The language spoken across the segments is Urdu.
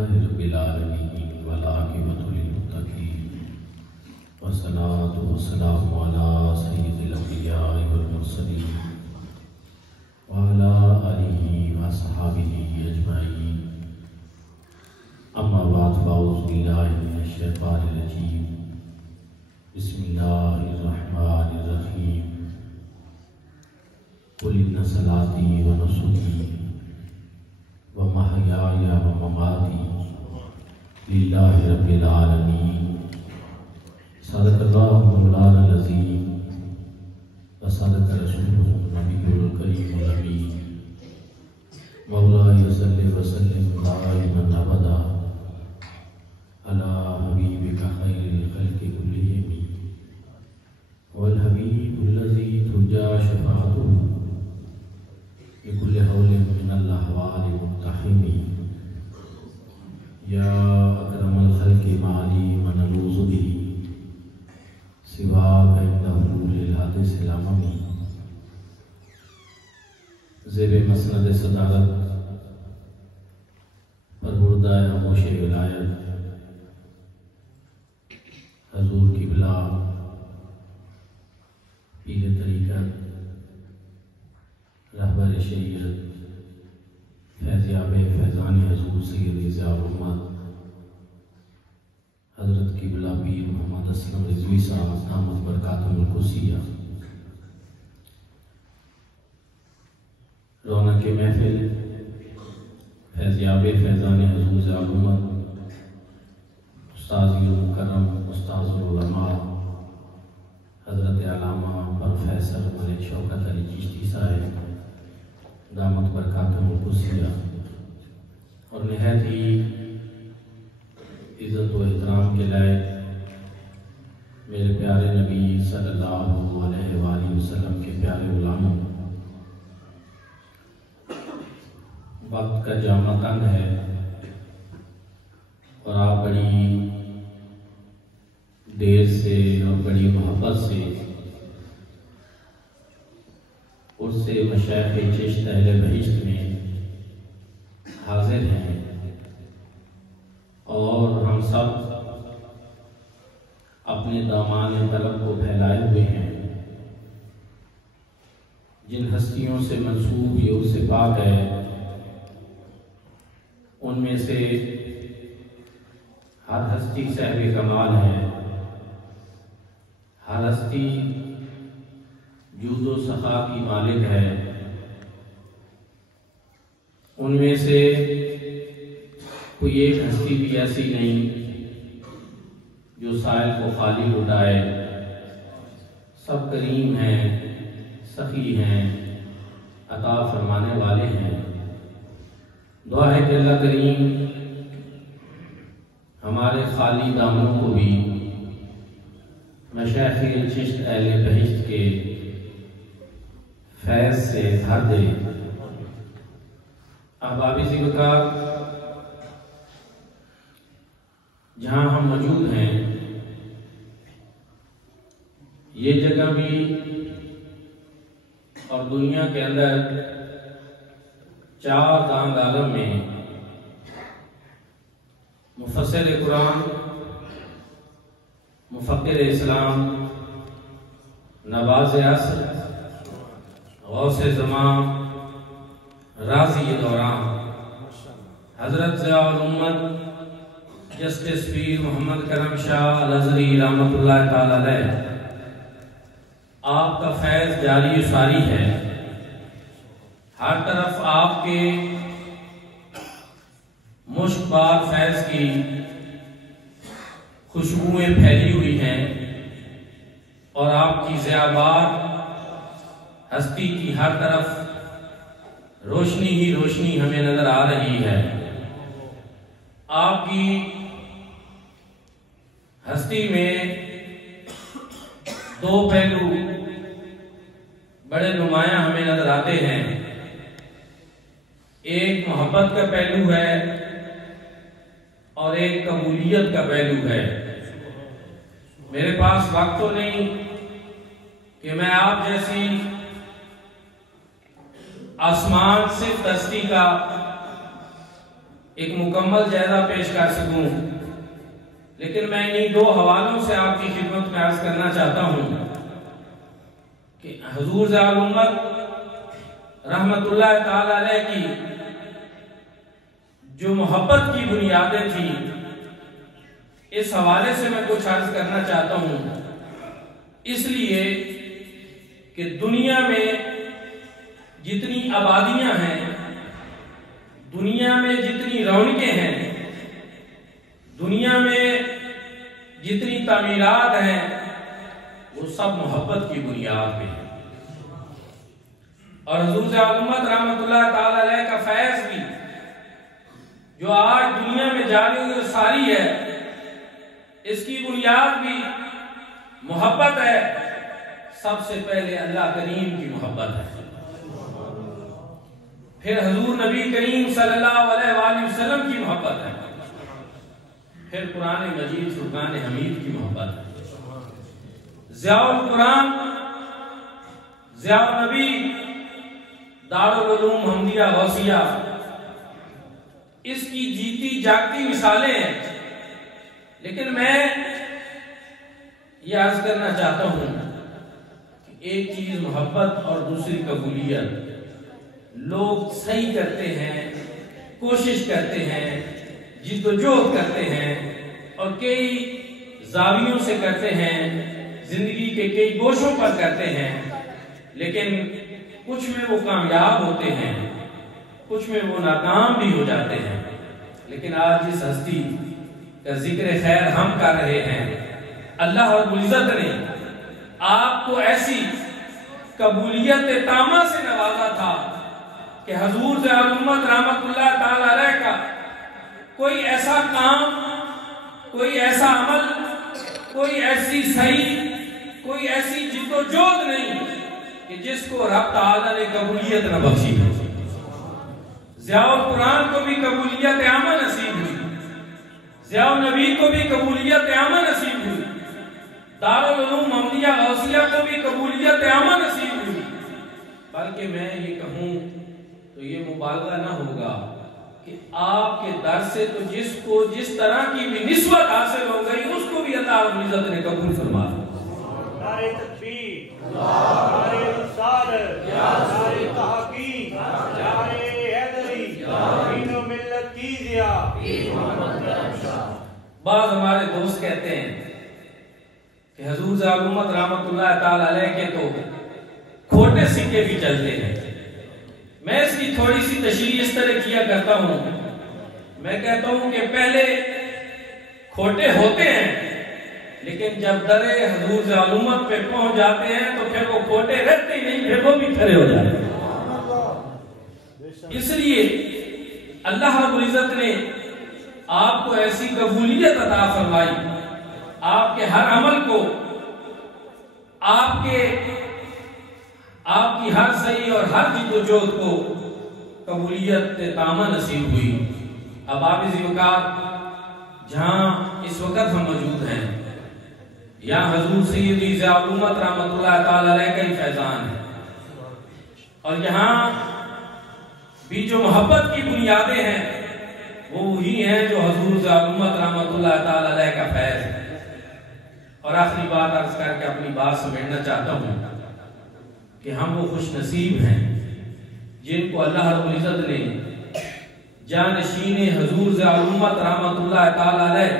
لله رب العالمين والعاقبة للمتقين والصلاة والسلام على سيد الأنبياء والمرسلين وعلى آله وصحبه أجمعين. أما بعد فأعوذ بالله من الشيطان الرجيم. بسم الله الرحمن الرحيم. قل إن صلاتي ونسكي ومحياي ومماتي لله رب العالمين. صدق الله مولانا العظيم وصدق رسوله النبي الكريم الأمين. مولاي صل وسلم دائما أبدا على حبيبك خير الخلق كلهم والحبيب الذي ترجى شفاعته بكل حول من الأحوال مقتحم. يا أكرم الخلق معلي من نلوذ به سواك عند حلول الحادث الأمم. زیر مسند صدارت پروردہ خاموش ولایت حضور قبلہ پیر طریقت رہبر شریعت فیضیاب فیضان حضور سید ضیاء الامت حضرت قبلہ پیر محمد اسلم رضوی صاحب دامت برکاتہم القدسیہ. رونق محفل فیضیاب فیضان حضور ضیاء الامت استاذ مکرم استاذ العلماء حضرت علامہ پروفیسر ملک شوکت علی چشتی صاحب دامت برکاتہم القدسیہ، اور نہایت ہی عزت و احترام کے لائق میرے پیارے نبی صلی اللہ علیہ وآلہ وسلم کے پیارے غلاموں، وقت کا جامع تنگ ہے اور آپ بڑی دیر سے اور بڑی محبت سے اس سے مشائخ چشت اہل بہشت میں حاضر ہیں، اور ہم سب اپنے دامان طلب کو پھیلائے ہوئے ہیں. جن ہستیوں سے منسوب یہ اس سے پاک ہے، ان میں سے ہر ہستی صاحب کمال ہے، ہر ہستی جود و سخا کی مالک ہے. ان میں سے کوئی ایک ہستی بھی ایسی نہیں جو سائل کو خالی لٹائے. سب کریم ہیں، سخی ہیں، عطا فرمانے والے ہیں. دعا ہے کہ اللہ کریم ہمارے خالی دامنوں کو بھی مشائخ چشت اہل بہشت کے فیض سے بھر دے. احباب ذکر، جہاں ہم موجود ہیں یہ جگہ بھی اور دنیا کے اندر چار دانگ عالم میں مفسر قرآن، مفکر اسلام، نواز عصر، غوث زمان، راضی دوران، حضرت ضیاء الامت جسٹس پیر محمد کرم شاہ الازہری رحمۃ اللہ تعالی علیہ، آپ کا فیض جاری و ساری ہے. ہر طرف آپ کے مشک بار فیض کی خوشبوئیں پھیلی ہوئی ہیں، اور آپ کی ضیابار ہستی کی ہر طرف روشنی ہی روشنی ہمیں نظر آ رہی ہے. آپ کی ہستی میں دو پہلو بڑے نمایاں ہمیں نظر آتے ہیں. ایک محبت کا پہلو ہے اور ایک قبولیت کا پہلو ہے. میرے پاس وقت تو نہیں کہ میں آپ جیسی آسمان سے دستی کا ایک مکمل جائزہ پیش کر سکوں، لیکن میں انہی 2 حوالوں سے آپ کی خدمت میں عرض کرنا چاہتا ہوں کہ حضور ضیاء الامت رحمت اللہ تعالی علیہ کی جو محبت کی بنیادیں تھیں، اس حوالے سے میں کچھ عرض کرنا چاہتا ہوں، اس لیے کہ دنیا میں جتنی آبادیاں ہیں، دنیا میں جتنی رونقیں ہیں، دنیا میں جتنی تعمیرات ہیں، وہ سب محبت کی بنیاد پہ ہیں۔ اور حضور ضیاء الامت رحمت اللہ تعالی علیہ کا فیض بھی جو آج دنیا میں جاری ہوئی ساری ہے، اس کی بنیاد بھی محبت ہے۔ سب سے پہلے اللہ کریم کی محبت ہے، پھر حضور نبی کریم صلی اللہ علیہ وآلہ وسلم کی محبت ہے، پھر قرآن مجید فرقان حمید کی محبت ہے۔ ضیاء القرآن، ضیاء النبی، دارالعلوم حمدیہ غوثیہ، اس کی جیتی جاگتی مثالیں ہیں۔ لیکن میں یہ عرض کرنا چاہتا ہوں کہ ایک چیز محبت اور دوسری قبولیت، لوگ صحیح کرتے ہیں، کوشش کرتے ہیں، جد و جہد کرتے ہیں، اور کئی زاویوں سے کرتے ہیں، زندگی کے کئی گوشوں پر کرتے ہیں، لیکن کچھ میں وہ کامیاب ہوتے ہیں، کچھ میں وہ ناکام بھی ہو جاتے ہیں۔ لیکن آج جس ہستی کا ذکر خیر ہم کر رہے ہیں، اللہ رب العزت نے آپ کو ایسی قبولیت تامہ سے نوازا تھا کہ حضور ضیاء الامت رحمت اللہ تعالی علیہ کا کوئی ایسا کام، کوئی ایسا عمل، کوئی ایسی صحیح، کوئی ایسی جد و جہد نہیں کہ جس کو رب تعالی نے قبولیت نہ بخشی ہو۔ ضیاء القرآن کو بھی قبولیت عامہ نصیب ہوئی، ضیاء النبی کو بھی قبولیت عامہ نصیب ہوئی، دارالعلوم حمدیہ غوثیہ کو بھی قبولیت عامہ نصیب ہوئی۔ بلکہ میں یہ کہوں تو یہ مبالغہ نہ ہوگا کہ آپ کے در سے تو جس کو جس طرح کی بھی نسبت حاصل ہو گئی، اس کو بھی اللہ رب العزت نے قبول فرما لیا۔ نعرہ تکبیر، نعرہ رسالت، نعرہ تحقیق، نعرہ حیدری، دین و ملت کی ضیاء۔ بعض ہمارے دوست کہتے ہیں کہ حضور ضیاء الامت رحمت اللہ تعالی علیہ کے تو کھوٹے سکے بھی چلتے ہیں۔ میں اس کی تھوڑی سی تشریح اس طرح کیا کرتا ہوں، میں کہتا ہوں کہ پہلے کھوٹے ہوتے ہیں، لیکن جب در حضور ضیاء الامت پہ پہنچ جاتے ہیں تو پھر وہ کھوٹے رہتے ہی نہیں، پھر وہ بھی کھڑے ہو جاتے ہیں۔ اس لیے اللہ رب العزت نے آپ کو ایسی قبولیت عطا فرمائی، آپ کے ہر عمل کو، آپ کی ہر صحیح اور ہر جد و جہد کو قبولیت تامہ نصیب ہوئی۔ اب آپ اس وقت جہاں اس وقت ہم موجود ہیں، یہاں حضور سیدی ضیاء الامت رحمت اللہ تعالی علیہ کا ہی فیضان ہے، اور یہاں بھی جو محبت کی بنیادیں ہیں وہ وہی ہیں جو حضور ضیاء الامت رحمت اللہ تعالی علیہ کا فیض ہے۔ اور آخری بات عرض کر کے اپنی بات سمیٹنا چاہتا ہوں کہ ہم وہ خوش نصیب ہیں جن کو اللہ رب العزت نے جانشین حضور ضیاء الامت رحمت اللہ تعالی علیہ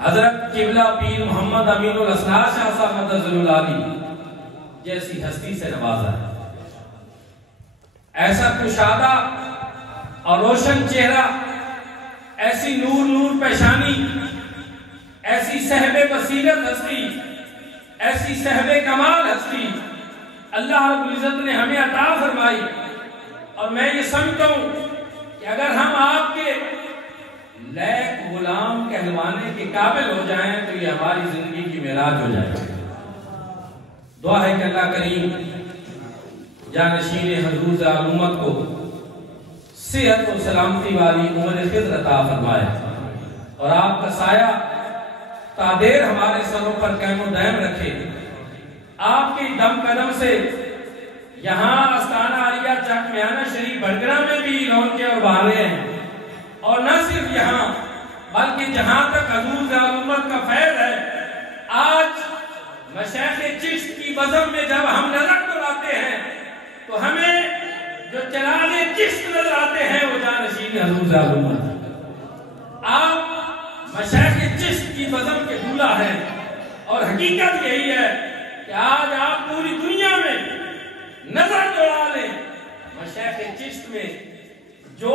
حضرت قبلہ پیر محمد امین الاسرار شاہ صاحب مدظل العالی جیسی ہستی سے نوازا ہے۔ ایسا کشادہ اور روشن چہرہ، ایسی نور نور پیشانی، ایسی صاحب بصیرت ہستی، ایسی صاحب کمال ہستی اللہ رب العزت نے ہمیں عطا فرمائی۔ اور میں یہ سمجھتا ہوں کہ اگر ہم آپ کے لیک غلام کہلوانے کے قابل ہو جائیں تو یہ ہماری زندگی کی معراج ہو جائے۔ دعا ہے کہ اللہ کریم جانشین حضور ضیاء الامت کو صحت و سلامتی والی عمر خضر عطا فرمائے، اور آپ کا سایہ تا دیر ہمارے سروں پر قائم و دائم رکھے۔ آپ کی دم قدم سے یہاں آستانہ عالیہ چک میانہ شریف بڑگرہ میں بھی رونقیں اور بہاریں ہیں، اور نہ صرف یہاں بلکہ جہاں تک حضور ذات امت کا فیض ہے، آج مشائخ چشت کی بزم میں جب ہم نظر دوڑاتے ہیں تو ہمیں جو چراغ چشت نظر آتے ہیں وہ جانشین حضور ذات امت۔ آپ مشائخ چشت کی بزم کے دولہ ہیں، اور حقیقت یہی ہے کہ آج آپ پوری دنیا میں نظر دوڑا لیں، مشائخ چشت میں جو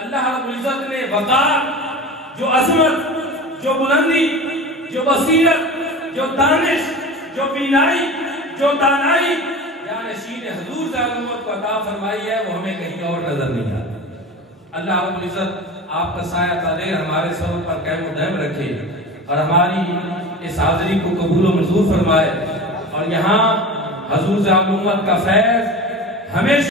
اللہ رب العزت نے وقار، جو عظمت، جو بلندی، جو بصیرت، جو دانش، جو بینائی، جو دانائی جانشین حضور ذات امت کو عطا فرمائی ہے، وہ ہمیں کہیں اور نظر نہیں آتی۔ اللہ رب العزت آپ کا سایہ تادیر ہمارے سروں پر قائم و دائم رکھے، اور ہماری اس حاضری کو قبول و منظور فرمائے، اور یہاں حضور ذات امت کا فیض ہمیشہ